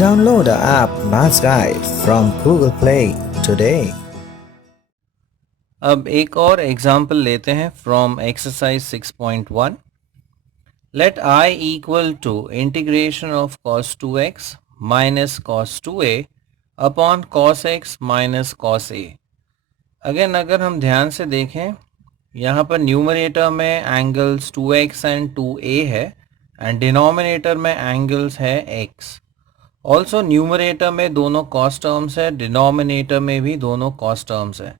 Download the app Maths Guide from Google Play today. अब एक और एग्जाम्पल लेते हैं from exercise 6.1. Let I equal to integration of cos 2x minus cos 2a upon cos x minus cos a. Again अगर हम ध्यान से देखें, यहाँ पर न्यूमरेटर में एंगल्स 2x एंड 2a है एंड डिनोमिनेटर में एंगल्स है x. ऑल्सो न्यूमरेटर में दोनों कॉस टर्म्स है, डिनोमिनेटर में भी दोनों कॉस टर्म्स है.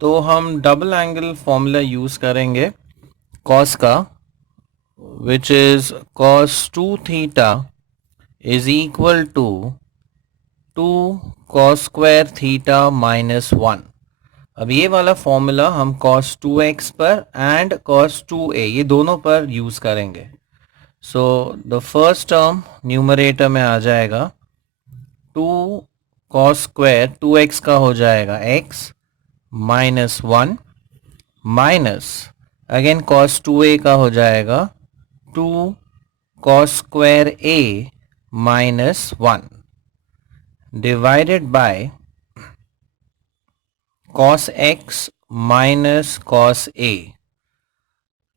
तो हम डबल एंगल फॉर्मूला यूज करेंगे कॉस का, which is cos 2 theta is equal to 2 cos square theta minus 1. अब ये वाला फॉर्मूला हम cos 2x पर एंड cos 2a ये दोनों पर यूज करेंगे. So the first term numerator में आ जाएगा 2 cos स्क्वायर 2x का हो जाएगा x minus 1 minus again cos 2a का हो जाएगा 2 cos square a minus 1 divided by cos x minus cos a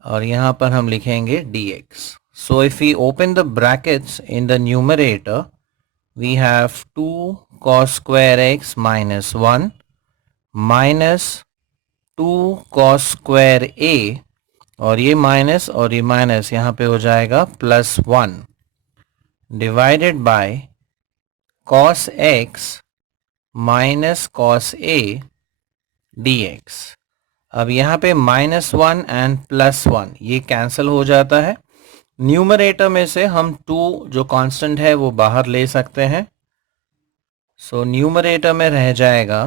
और यहाँ पर हम लिखेंगे dx. So if we open the brackets in the numerator we have 2 cos square x minus 1 minus 2 cos square a और ये minus यहाँ पे हो जाएगा plus 1 divided by cos x minus cos a dx. अब यहाँ पे -1 एंड +1 ये कैंसिल हो जाता है. न्यूमरेटर में से हम 2 जो कांस्टेंट है वो बाहर ले सकते हैं. सो न्यूमरेटर में रह जाएगा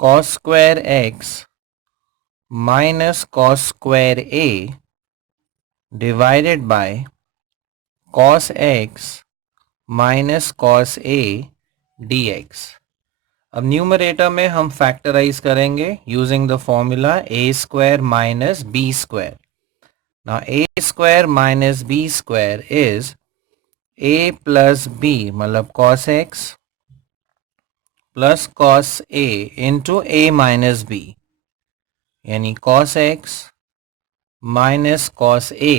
cos square x minus cos square a divided by cos x minus cos a dx. अब न्यूमरेटर में हम फैक्टराइज करेंगे using the formula a square minus b square. Now a square minus b square is a plus b मतलब cos x plus cos a into a minus b यानी cos x minus cos a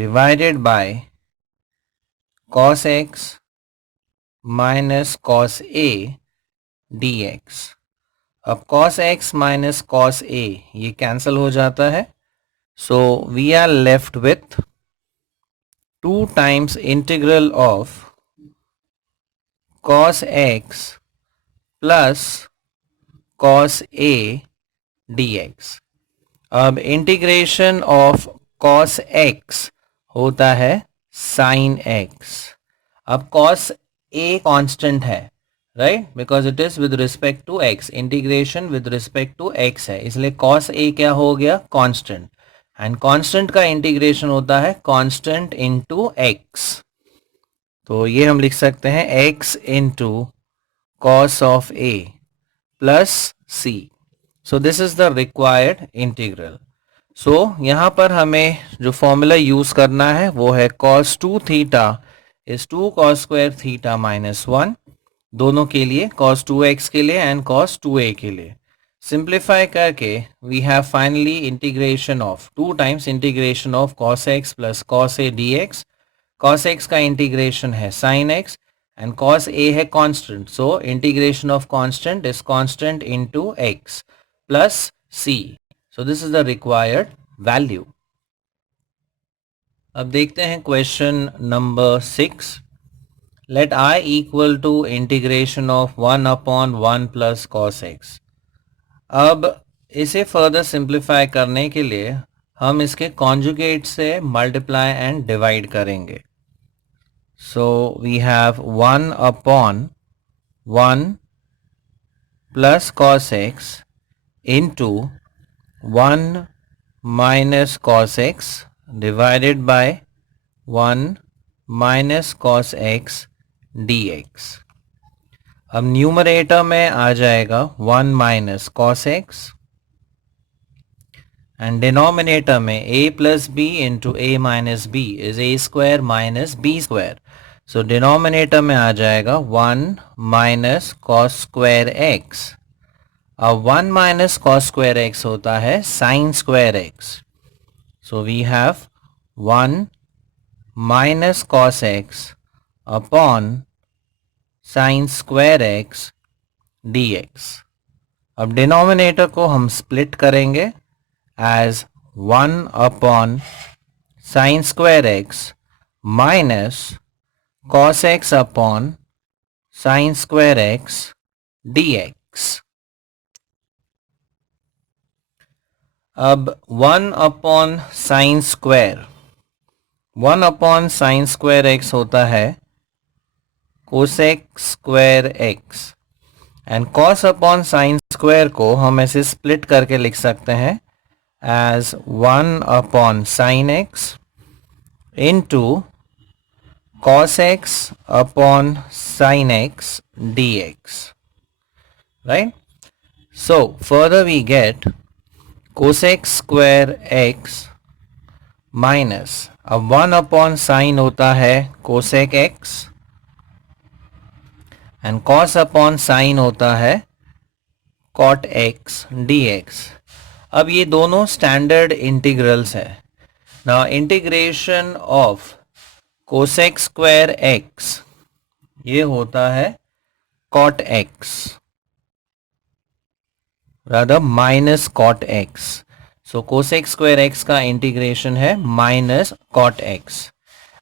divided by cos x minus cos a dx. अब cos x minus cos a ये cancel हो जाता है. So we are left with 2 times integral of cos x plus cos a dx. अब integration of cos x होता है sin x. अब cos a constant है, right, because it is with respect to x. Integration with respect to x है, इसलिए cos a क्या हो गया, कांस्टेंट. एंड कांस्टेंट का इंटीग्रेशन होता है कांस्टेंट इनटू x. तो ये हम लिख सकते हैं x into cos of a plus c. So this is the required integral. सो यहाँ पर हमें जो फॉर्मूला यूज करना है वो है cos 2 theta is 2 cos square theta minus 1 दोनों के लिए, cos 2x के लिए एंड cos 2a के लिए. सिंप्लीफाई करके we have finally integration of 2 times integration of cos x plus cos a dx. cos x का इंटीग्रेशन है sin x and cos a है constant, so integration of constant is constant into x plus c. So this is the required value. अब देखते हैं question number 6. Let I equal to integration of 1 upon 1 plus cos x. अब इसे further simplify करने के लिए हम इसके कॉन्जुगेट से मल्टीप्लाई एंड डिवाइड करेंगे. So we have 1 upon 1 plus cos x into 1 minus cos x divided by 1 minus cos x dx. अब न्यूमरेटर में आ जाएगा 1 minus cos x and denominator में a plus B into a minus B is a square minus b square. सो denominator में आ जाएगा 1 minus cos square x. अब 1 माइनस कॉस स्क्वायर एक्स होता है sine square x. So we have 1 minus cos x upon sine square x dx. अब denominator को हम स्प्लिट करेंगे as 1 upon sine square x minus cos x upon sine square x dx. अब 1 upon sine square 1 upon sine square x होता है cosec square x and cos upon sine square को हम ऐसे स्प्लिट करके लिख सकते हैं as 1 upon sine x into cos x upon sin x dx, right? So further we get cosec square x minus अब 1 upon sin होता है cosec x and cos upon sin होता है cot x dx. अब ये दोनों standard integrals है. Now integration of cosec square x ये होता है cot x rather minus cot x. So cosec square x का इंटीग्रेशन है minus cot x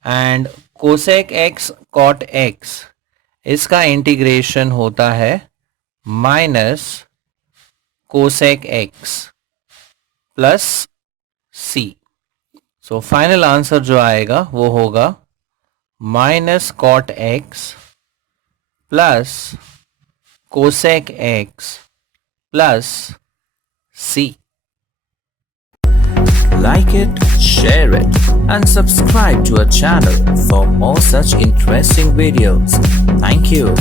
and cosec x cot x इसका इंटीग्रेशन होता है minus cosec x plus c. So final answer जो आएगा वो होगा minus cot x plus cosec x plus c. Like it, share it, and subscribe to our channel for more such interesting videos. Thank you.